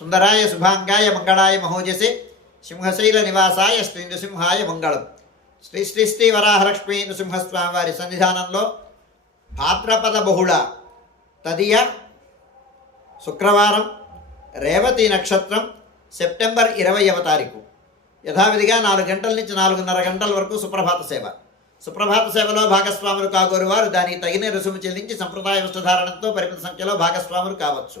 సుందరాయ శుభాంగాయ మంగళాయ మహోజసే సింహశైల నివాసాయ శ్రీ నృసింహాయ మంగళం శ్రీ శ్రీ శ్రీ వరాహలక్ష్మీ నృసింహస్వామి వారి సన్నిధానంలో భాద్రపద బహుళ తదియ శుక్రవారం రేవతి నక్షత్రం సెప్టెంబర్ ఇరవైవ తారీఖు యథావిధిగా నాలుగు గంటల నుంచి నాలుగున్నర గంటల వరకు సుప్రభాత సేవ సుప్రభాత సేవలో భాగస్వాములు కాగోరు వారు దానికి తగిన రుసుము చెల్లించి సంప్రదాయ వస్త్రధారణంతో పరిమిత సంఖ్యలో భాగస్వాములు కావచ్చు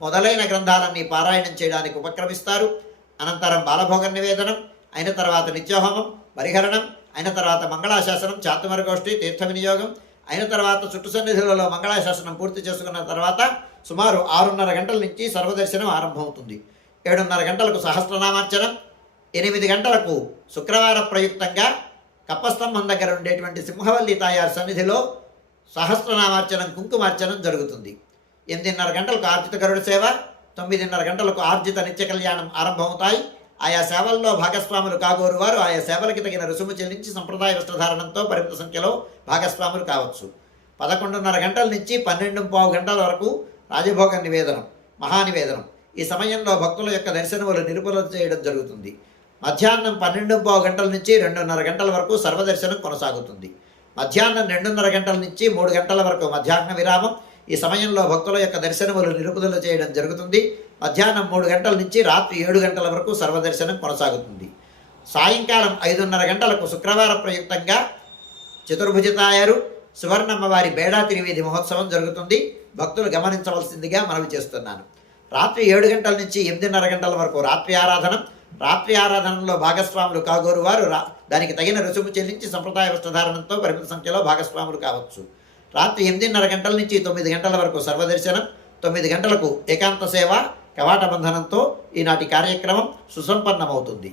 మొదలైన గ్రంథాలన్నీ పారాయణం చేయడానికి ఉపక్రమిస్తారు. అనంతరం బాలభోగ నివేదనం అయిన తర్వాత నిత్యహోమం పరిహరణం అయిన తర్వాత మంగళాశాసనం చాతుమరగోష్ఠి తీర్థ వినియోగం అయిన తర్వాత చుట్టు సన్నిధులలో మంగళాశాసనం పూర్తి చేసుకున్న తర్వాత సుమారు ఆరున్నర గంటల నుంచి సర్వదర్శనం ఆరంభమవుతుంది. ఏడున్నర గంటలకు సహస్రనామార్చనం ఎనిమిది గంటలకు శుక్రవార ప్రయుక్తంగా కప్పస్తంభం దగ్గర ఉండేటువంటి సింహవల్లి తాయారు సన్నిధిలో సహస్రనామార్చనం కుంకుమార్చనం జరుగుతుంది. ఎనిమిదిన్నర గంటలకు ఆర్జిత గరుడ సేవ తొమ్మిదిన్నర గంటలకు ఆర్జిత నిత్య కళ్యాణం ఆరంభమవుతాయి. ఆయా సేవల్లో భాగస్వాములు కాగోరు వారు ఆయా సేవలకి తగిన రుసుము చెల్లించి సంప్రదాయ వస్త్రధారణంతో పరిమిత సంఖ్యలో భాగస్వాములు కావచ్చు. పదకొండున్నర గంటల నుంచి పన్నెండు పావు గంటల వరకు రాజభోగ నివేదనం మహానివేదనం ఈ సమయంలో భక్తుల యొక్క దర్శనములు నిరుపలం చేయడం జరుగుతుంది. మధ్యాహ్నం పన్నెండు పావు గంటల నుంచి రెండున్నర గంటల వరకు సర్వదర్శనం కొనసాగుతుంది. మధ్యాహ్నం రెండున్నర గంటల నుంచి మూడు గంటల వరకు మధ్యాహ్న విరామం ఈ సమయంలో భక్తుల యొక్క దర్శనములు నిలుపుదల చేయడం జరుగుతుంది. మధ్యాహ్నం మూడు గంటల నుంచి రాత్రి ఏడు గంటల వరకు సర్వదర్శనం కొనసాగుతుంది. సాయంకాలం ఐదున్నర గంటలకు శుక్రవార ప్రయుక్తంగా చతుర్భుజతాయారు సువర్ణమ్మ వారి బేడా తిరివేది మహోత్సవం జరుగుతుంది. భక్తులు గమనించవలసిందిగా మనవి చేస్తున్నాను. రాత్రి ఏడు గంటల నుంచి ఎనిమిదిన్నర గంటల వరకు రాత్రి ఆరాధన రాత్రి ఆరాధనలో భాగస్వాములు కాగోరు వారు రా దానికి తగిన రుసుము చెల్లించి సంప్రదాయ వస్త్రధారణంతో పరిమిత సంఖ్యలో భాగస్వాములు కావచ్చు. రాత్రి ఎనిమిదిన్నర గంటల నుంచి తొమ్మిది గంటల వరకు సర్వదర్శనం తొమ్మిది గంటలకు ఏకాంత సేవ కవాట బంధనంతో ఈనాటి కార్యక్రమం సుసంపన్నమవుతుంది.